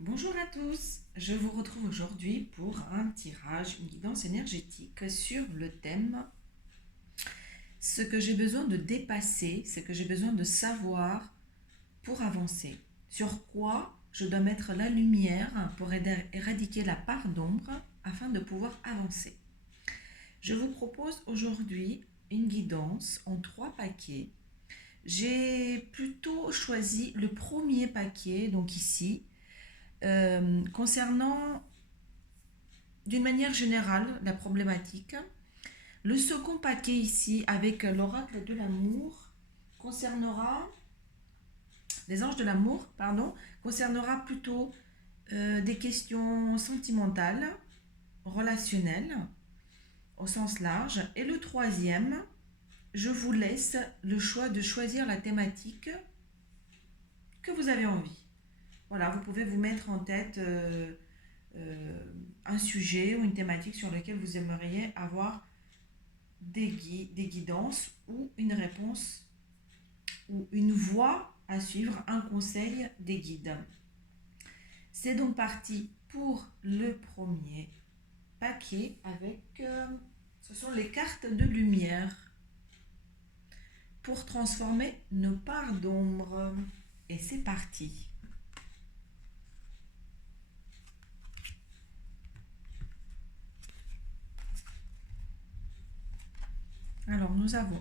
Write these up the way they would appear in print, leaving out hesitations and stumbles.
Bonjour à tous, je vous retrouve aujourd'hui pour un tirage, une guidance énergétique sur le thème ce que j'ai besoin de dépasser, ce que j'ai besoin de savoir pour avancer. Sur quoi je dois mettre la lumière pour éradiquer la part d'ombre afin de pouvoir avancer. Je vous propose aujourd'hui une guidance en 3 paquets. J'ai plutôt choisi le premier paquet, donc ici, concernant d'une manière générale la problématique. Le second paquet ici avec l'oracle de l'amour concernera, les anges de l'amour, pardon, concernera plutôt des questions sentimentales, relationnelles au sens large. Et le troisième, je vous laisse le choix de choisir la thématique que vous avez envie. Voilà, vous pouvez vous mettre en tête un sujet ou une thématique sur lequel vous aimeriez avoir des guidances ou une réponse ou une voie à suivre, un conseil des guides. C'est donc parti pour le premier paquet avec, ce sont les cartes de lumière pour transformer nos parts d'ombre. Et c'est parti. Alors nous avons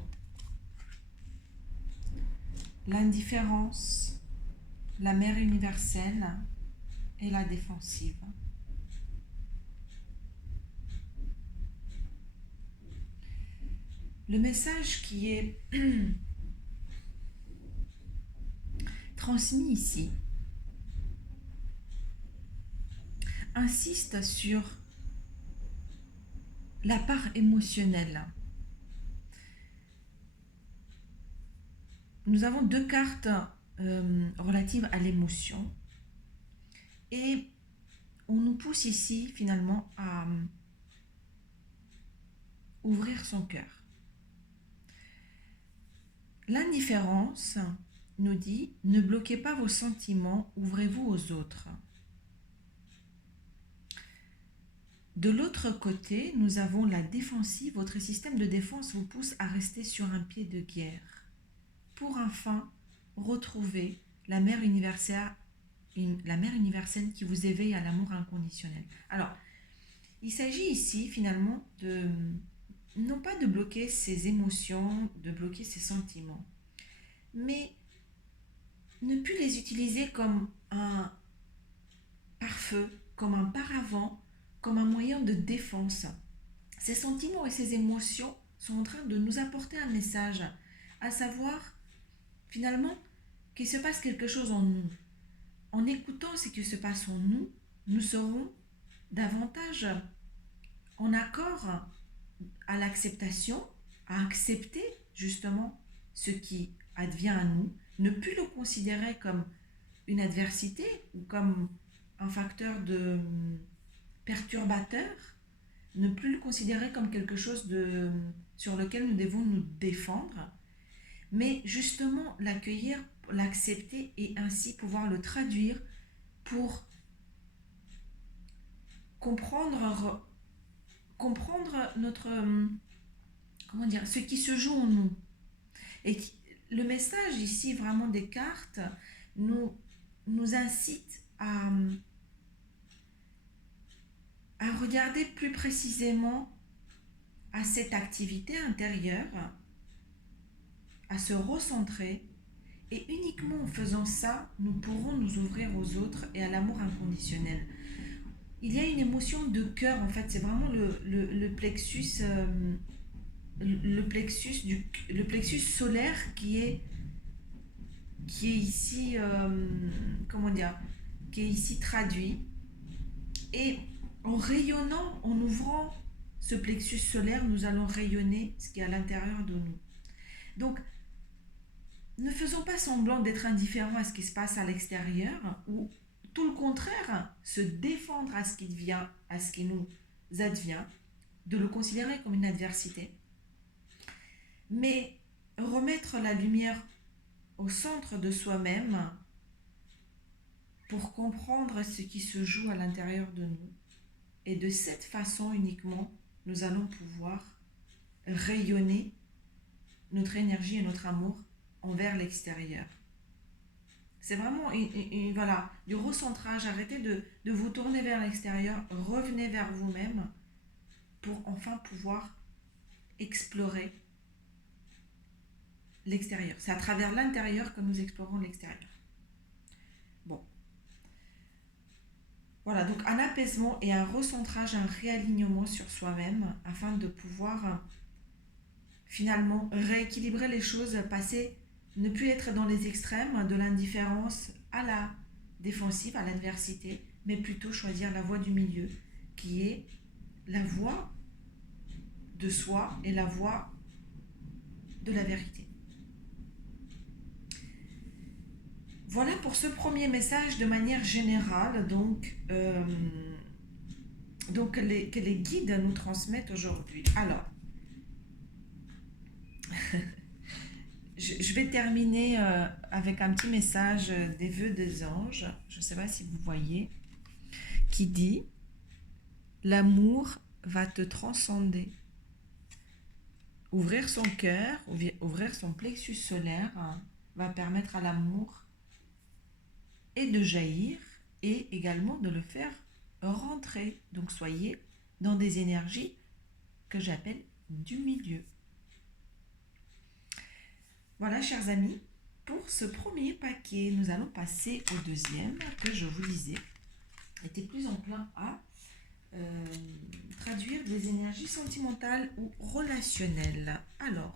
l'indifférence, la mère universelle et la défensive. Le message qui est transmis ici insiste sur la part émotionnelle. Nous avons 2 cartes relatives à l'émotion et on nous pousse ici finalement à ouvrir son cœur. L'indifférence nous dit ne bloquez pas vos sentiments, ouvrez-vous aux autres. De l'autre côté, nous avons la défensive. Votre système de défense vous pousse à rester sur un pied de guerre pour enfin retrouver la mère universelle qui vous éveille à l'amour inconditionnel. Alors, il s'agit ici finalement de non pas de bloquer ses émotions, de bloquer ses sentiments, mais ne plus les utiliser comme un pare-feu, comme un paravent, comme un moyen de défense. Ces sentiments et ces émotions sont en train de nous apporter un message, à savoir finalement qu'il se passe quelque chose en nous. En écoutant ce qui se passe en nous, nous serons davantage en accord à l'acceptation, à accepter justement ce qui advient à nous, ne plus le considérer comme une adversité ou comme un facteur de perturbateur, ne plus le considérer comme quelque chose sur lequel nous devons nous défendre, mais justement l'accueillir, l'accepter et ainsi pouvoir le traduire pour comprendre notre, comment dire, ce qui se joue en nous. Et le message ici vraiment des cartes nous incite à regarder plus précisément à cette activité intérieure, à se recentrer, et uniquement en faisant ça, nous pourrons nous ouvrir aux autres et à l'amour inconditionnel. Il y a une émotion de cœur, en fait, c'est vraiment le plexus, le plexus solaire qui est ici, comment dire, qui est ici traduit. Et en rayonnant, en ouvrant ce plexus solaire, nous allons rayonner ce qui est à l'intérieur de nous. Donc, ne faisons pas semblant d'être indifférents à ce qui se passe à l'extérieur, ou tout le contraire, se défendre à ce qui vient, à ce qui nous advient, de le considérer comme une adversité. Mais remettre la lumière au centre de soi-même pour comprendre ce qui se joue à l'intérieur de nous. Et de cette façon uniquement, nous allons pouvoir rayonner notre énergie et notre amour envers l'extérieur. C'est vraiment voilà, du recentrage. Arrêtez de vous tourner vers l'extérieur, revenez vers vous-même pour enfin pouvoir explorer l'extérieur. C'est à travers l'intérieur que nous explorons l'extérieur. Bon. Voilà, donc un apaisement et un recentrage, un réalignement sur soi-même afin de pouvoir finalement rééquilibrer les choses, passer, ne plus être dans les extrêmes de l'indifférence à la défensive, à l'adversité, mais plutôt choisir la voie du milieu, qui est la voie de soi et la voie de la vérité. Voilà pour ce premier message de manière générale, donc que les guides nous transmettent aujourd'hui. Alors, je vais terminer avec un petit message des vœux des anges, je ne sais pas si vous voyez, qui dit « L'amour va te transcender ». Ouvrir son cœur, ouvrir son plexus solaire va permettre à l'amour et de jaillir et également de le faire rentrer. Donc soyez dans des énergies que j'appelle du milieu. Voilà, chers amis, pour ce premier paquet, nous allons passer au deuxième que je vous disais était plus enclin à traduire des énergies sentimentales ou relationnelles. Alors,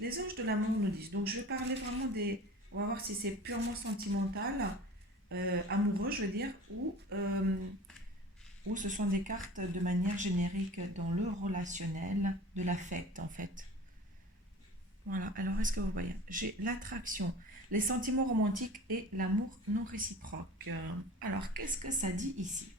les anges de l'amour nous disent, donc je vais parler vraiment des, on va voir si c'est purement sentimental, amoureux je veux dire, ou ce sont des cartes de manière générique dans le relationnel, de l'affect en fait. Voilà, alors est-ce que vous voyez? J'ai l'attraction, les sentiments romantiques et l'amour non réciproque. Alors, qu'est-ce que ça dit ici?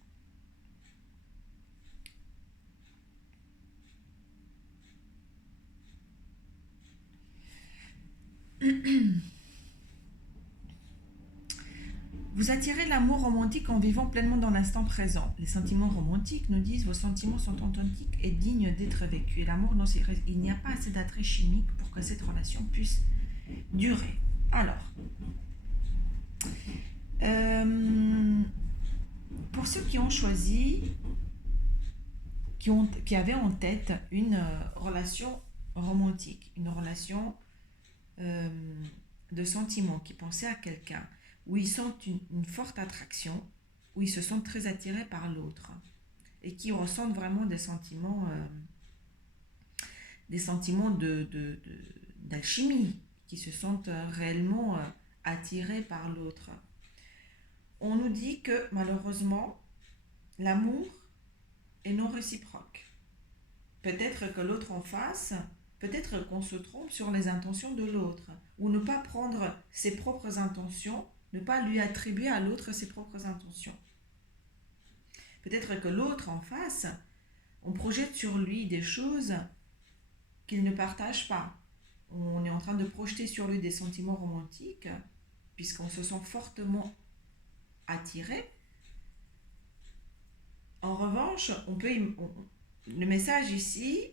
Vous attirez l'amour romantique en vivant pleinement dans l'instant présent. Les sentiments romantiques nous disent vos sentiments sont authentiques et dignes d'être vécus. Et l'amour, il n'y a pas assez d'attrait chimique pour que cette relation puisse durer. Alors, pour ceux qui ont choisi, qui avaient en tête une relation romantique, une relation de sentiments, qui pensaient à quelqu'un, où ils sentent une forte attraction, où ils se sentent très attirés par l'autre et qui ressentent vraiment des sentiments d'alchimie, qui se sentent réellement attirés par l'autre. On nous dit que malheureusement, l'amour est non réciproque. Peut-être que l'autre en face, peut-être qu'on se trompe sur les intentions de l'autre, ou ne pas prendre ses propres intentions, ne pas lui attribuer à l'autre ses propres intentions. Peut-être que l'autre en face, on projette sur lui des choses qu'il ne partage pas. On est en train de projeter sur lui des sentiments romantiques, puisqu'on se sent fortement attiré. En revanche, le message ici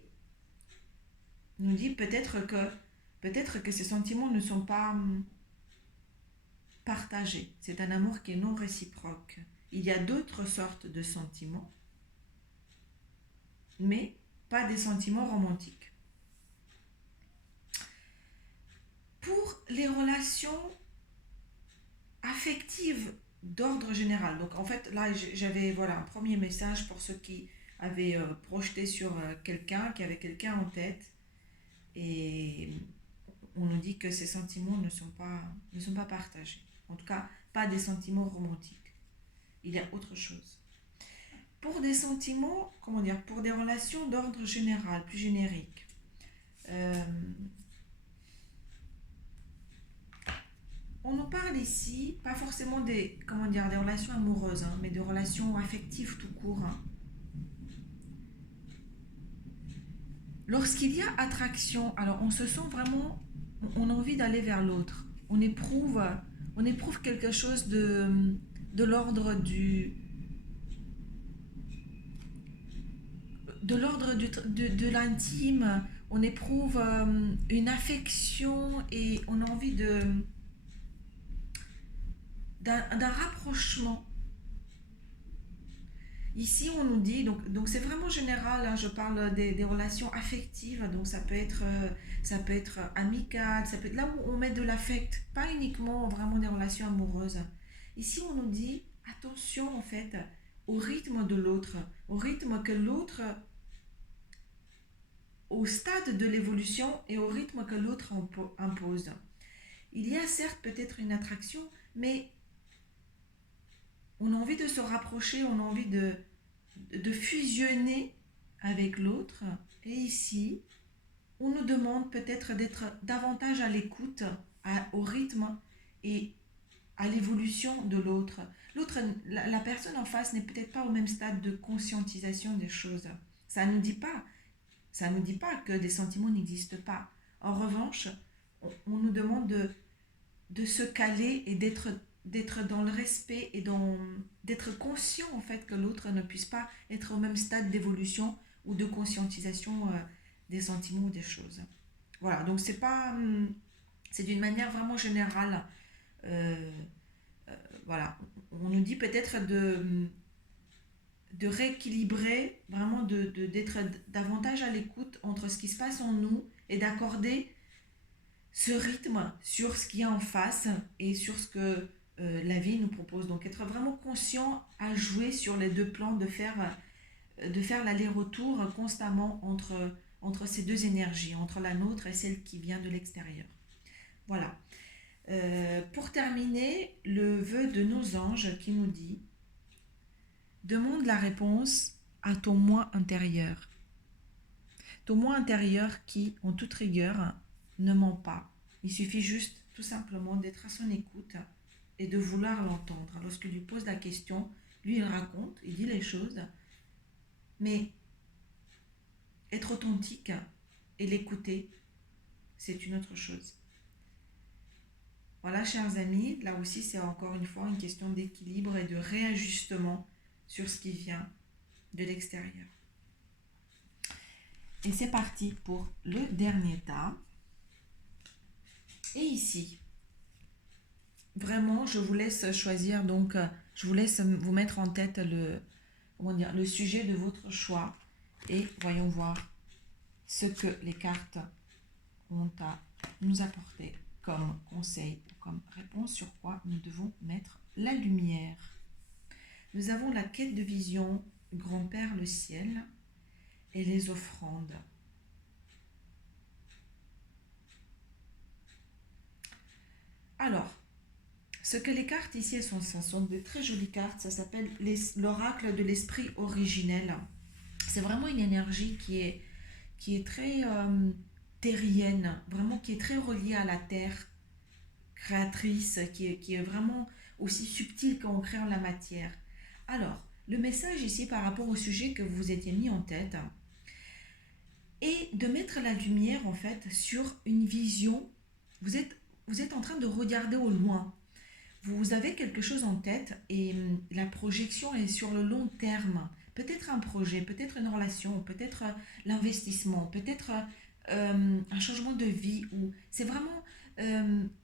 nous dit peut-être que ces sentiments ne sont pas partagés. C'est un amour qui est non réciproque. Il y a d'autres sortes de sentiments, mais pas des sentiments romantiques. Pour les relations affectives d'ordre général, donc en fait là j'avais un premier message pour ceux qui avaient projeté sur quelqu'un, qui avait quelqu'un en tête, et on nous dit que ces sentiments ne sont pas partagés. En tout cas, pas des sentiments romantiques. Il y a autre chose. Pour des sentiments, pour des relations d'ordre général, plus générique, on nous parle ici, pas forcément des relations amoureuses, mais des relations affectives tout court. Lorsqu'il y a attraction, alors on se sent vraiment, on a envie d'aller vers l'autre. On éprouve quelque chose de l'ordre de l'intime, on éprouve une affection et on a envie d'un rapprochement. Ici, on nous dit, donc c'est vraiment général, hein, je parle des relations affectives, donc ça peut être amical, ça peut être là où on met de l'affect, pas uniquement vraiment des relations amoureuses. Ici, on nous dit, attention en fait au rythme de l'autre, au rythme que l'autre, au stade de l'évolution et au rythme que l'autre impose. Il y a certes peut-être une attraction, mais on a envie de se rapprocher, on a envie de fusionner avec l'autre. Et ici, on nous demande peut-être d'être davantage à l'écoute, au rythme et à l'évolution de l'autre. L'autre, la personne en face n'est peut-être pas au même stade de conscientisation des choses. Ça ne nous dit pas, ça nous dit pas que des sentiments n'existent pas. En revanche, on nous demande de se caler et d'être dans le respect et d'être conscient en fait que l'autre ne puisse pas être au même stade d'évolution ou de conscientisation des sentiments ou des choses. Voilà, donc c'est pas c'est d'une manière vraiment générale. Euh, voilà, on nous dit peut-être de rééquilibrer, vraiment d'être davantage à l'écoute entre ce qui se passe en nous et d'accorder ce rythme sur ce qu'il y a en face et sur ce que la vie nous propose. Donc être vraiment conscient à jouer sur les deux plans, de faire l'aller-retour constamment entre ces deux énergies, entre la nôtre et celle qui vient de l'extérieur. Voilà. Pour terminer, le vœu de nos anges qui nous dit: demande la réponse à ton moi intérieur. Ton moi intérieur qui, en toute rigueur, ne ment pas. Il suffit juste, tout simplement, d'être à son écoute et de vouloir l'entendre. Lorsqu'il lui pose la question, lui, il raconte, il dit les choses, mais être authentique et l'écouter, c'est une autre chose. Voilà, chers amis, là aussi, c'est encore une fois une question d'équilibre et de réajustement sur ce qui vient de l'extérieur. Et c'est parti pour le dernier tas. Et ici, vraiment, je vous laisse choisir, donc je vous laisse vous mettre en tête le sujet de votre choix et voyons voir ce que les cartes ont à nous apporter comme conseil, comme réponse sur quoi nous devons mettre la lumière. Nous avons la quête de vision, grand-père le ciel et les offrandes. Alors, ce que les cartes ici sont, ce sont de très jolies cartes, ça s'appelle l'oracle de l'esprit originel. C'est vraiment une énergie qui est très terrienne, vraiment qui est très reliée à la terre créatrice, qui est vraiment aussi subtile qu'en créant la matière. Alors, le message ici par rapport au sujet que vous étiez mis en tête est de mettre la lumière en fait sur une vision. Vous êtes en train de regarder au loin. Vous avez quelque chose en tête et la projection est sur le long terme. Peut-être un projet, peut-être une relation, peut-être l'investissement, peut-être un changement de vie. Ou c'est vraiment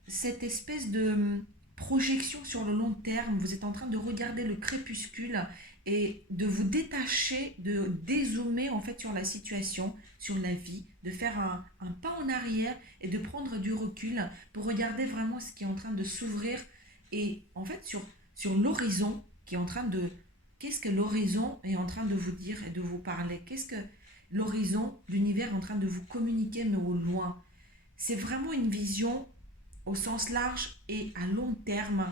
cette espèce de projection sur le long terme. Vous êtes en train de regarder le crépuscule et de vous détacher, de dézoomer en fait sur la situation, sur la vie, de faire un pas en arrière et de prendre du recul pour regarder vraiment ce qui est en train de s'ouvrir et en fait sur l'horizon qui est en train de... Qu'est-ce que l'horizon est en train de vous dire et de vous parler? Qu'est-ce que l'horizon, l'univers est en train de vous communiquer mais au loin? C'est vraiment une vision au sens large et à long terme,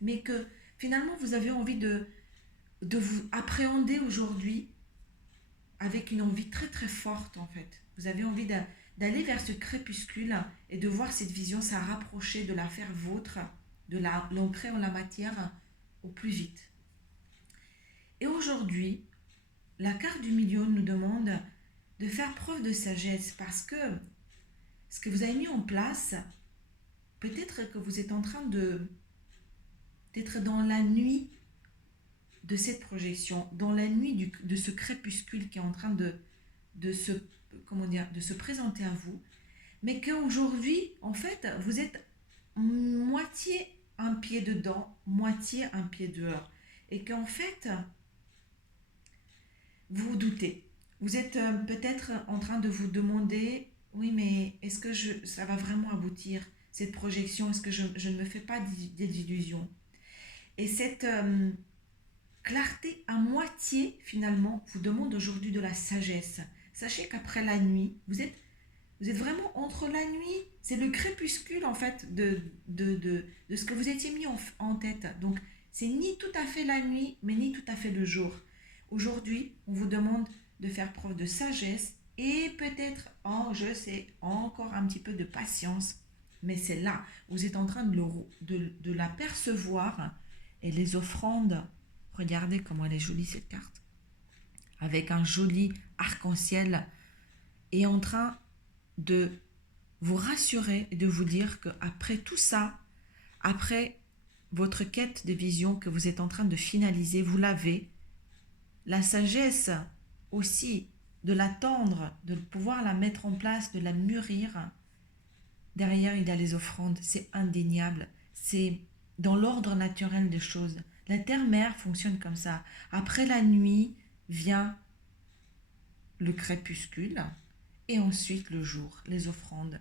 mais que finalement vous avez envie de vous appréhender aujourd'hui avec une envie très très forte en fait. Vous avez envie d'aller vers ce crépuscule et de voir cette vision se rapprocher, de la faire vôtre, de l'ancrer en la matière au plus vite. Et aujourd'hui, la carte du milieu nous demande de faire preuve de sagesse parce que ce que vous avez mis en place, peut-être que vous êtes en train d'être dans la nuit de cette projection, dans la nuit de ce crépuscule qui est en train de se, comment dire, de se présenter à vous, mais qu'aujourd'hui, en fait, vous êtes moitié un pied dedans, moitié un pied dehors. Et qu'en fait, vous doutez. Vous êtes peut-être en train de vous demander, oui, mais est-ce que ça va vraiment aboutir, cette projection? Est-ce que je ne me fais pas d'illusions? Et cette clarté à moitié, finalement, vous demande aujourd'hui de la sagesse. Sachez qu'après la nuit, vous êtes vraiment entre la nuit, c'est le crépuscule en fait de ce que vous étiez mis en tête. Donc c'est ni tout à fait la nuit, mais ni tout à fait le jour. Aujourd'hui, on vous demande de faire preuve de sagesse et peut-être, oh je sais, encore un petit peu de patience. Mais c'est là, vous êtes en train de l'apercevoir. Et les offrandes, regardez comment elle est jolie cette carte. Avec un joli arc-en-ciel est en train de vous rassurer et de vous dire qu'après tout ça, après votre quête de vision que vous êtes en train de finaliser, vous l'avez, la sagesse aussi de l'attendre, de pouvoir la mettre en place, de la mûrir. Derrière, il y a les offrandes, c'est indéniable, c'est dans l'ordre naturel des choses. La terre-mère fonctionne comme ça. Après la nuit vient le crépuscule et ensuite le jour, les offrandes.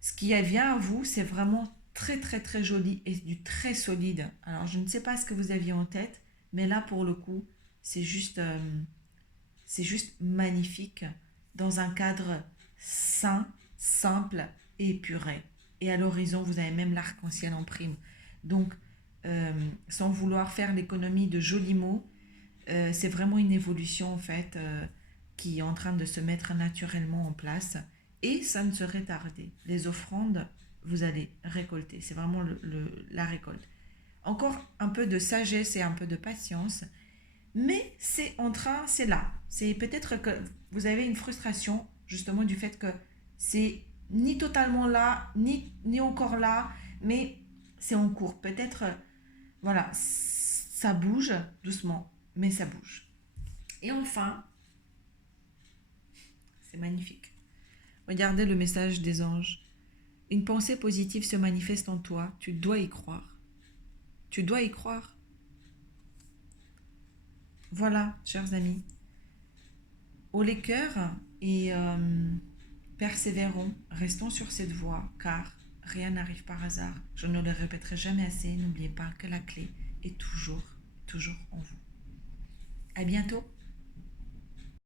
Ce qui vient à vous, c'est vraiment très très très joli et du très solide. Alors je ne sais pas ce que vous aviez en tête, mais là pour le coup, c'est juste magnifique dans un cadre sain, simple et épuré. Et à l'horizon, vous avez même l'arc-en-ciel en prime. Donc, sans vouloir faire l'économie de jolis mots, c'est vraiment une évolution en fait qui est en train de se mettre naturellement en place et ça ne serait tardé. Les offrandes, vous allez récolter, c'est vraiment la récolte. Encore un peu de sagesse et un peu de patience, mais c'est en train, c'est là. C'est peut-être que vous avez une frustration justement du fait que c'est ni totalement là, ni encore là, mais c'est en cours. Peut-être, voilà, ça bouge doucement, mais ça bouge. Et enfin, c'est magnifique. Regardez le message des anges. Une pensée positive se manifeste en toi. Tu dois y croire. Tu dois y croire. Voilà, chers amis. Haut les cœurs et persévérons. Restons sur cette voie, car rien n'arrive par hasard. Je ne le répéterai jamais assez. N'oubliez pas que la clé est toujours, toujours en vous. À bientôt.